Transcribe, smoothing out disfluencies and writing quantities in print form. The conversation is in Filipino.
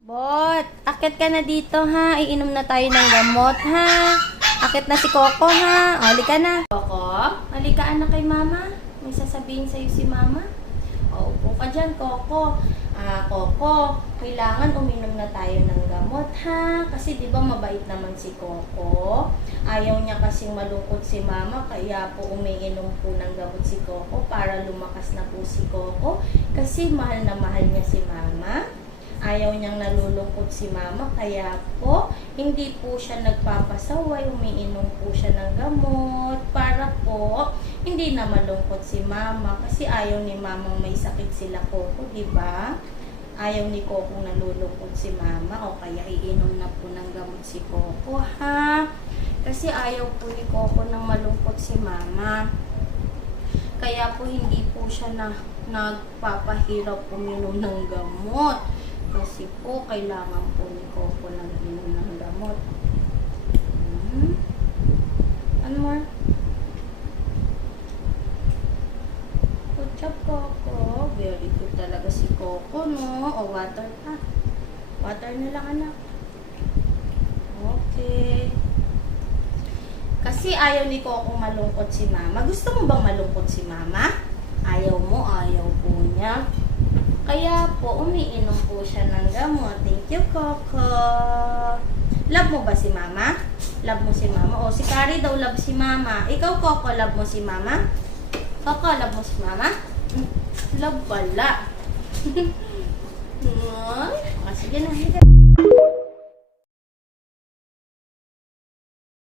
Bot, akit ka na dito ha. Iinom na tayo ng gamot ha. Akit na si Coco ha. O, halika na. Coco, halika anak kay mama. May sasabihin sa'yo si mama. O, upo ka dyan, Coco. Coco, kailangan uminom na tayo ng gamot ha. Kasi di ba mabait naman si Coco. Ayaw niya kasing malungkot si mama. Kaya po umiinom po ng gamot si Coco para lumakas na po si Coco. Kasi mahal na mahal niya si mama. Ayaw niyang nalulungkot si mama, kaya po hindi po siya nagpapasaway, umiinom po siya ng gamot para po hindi na malungkot si mama kasi ayaw ni mamang may sakit sila Coco, di ba? Ayaw ni Coco nalulungkot si mama o kaya iinom na po ng gamot si Coco ha. Kasi ayaw po ni Coco nang malungkot si mama. Kaya po hindi po siya nagpapahirap uminom ng gamot. Kasi po, kailangan po ni Coco ng inom ng gamot. Ano more? Good job, Coco. Very good talaga si Coco, no? O, water pa. Water na lang, anak. Okay. Kasi ayaw ni Coco malungkot si mama. Gusto mo bang malungkot si mama? Ayaw mo, ayaw po niya. Kaya po, umiinom po siya ng gamot. Thank you, Coco. Love mo ba si mama? Love mo si mama? O, si Carrie daw love si mama. Ikaw, Coco, love mo si mama? Coco, love mo si mama? Love pala. Sige na, sige.